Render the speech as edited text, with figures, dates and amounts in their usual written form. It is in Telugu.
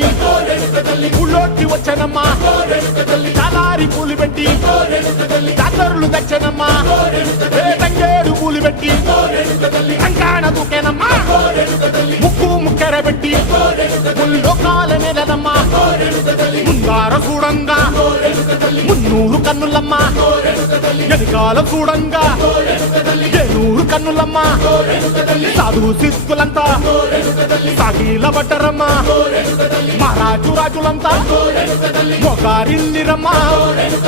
పెట్టి ఊళ్ళోకి వచ్చానమ్మా చాలారి పూలు పెట్టి జాతరులు తెచ్చానమ్మా తంగేడు పూలు పెట్టి కంకాణ దూకేనమ్మా ముక్కు ముక్కెర పెట్టి ముల్లోకాల నెలనమ్మా ముందార చూడంగా మున్నూరు కన్నులమ్మా వెనకాల చూడంగా ఏనూరు కన్నులమ్మా సాధు శిస్తులంతా సాగిల పడ్డరమ్మా మహారాజు రాజులంతా మొగారిల్లిరమ్మా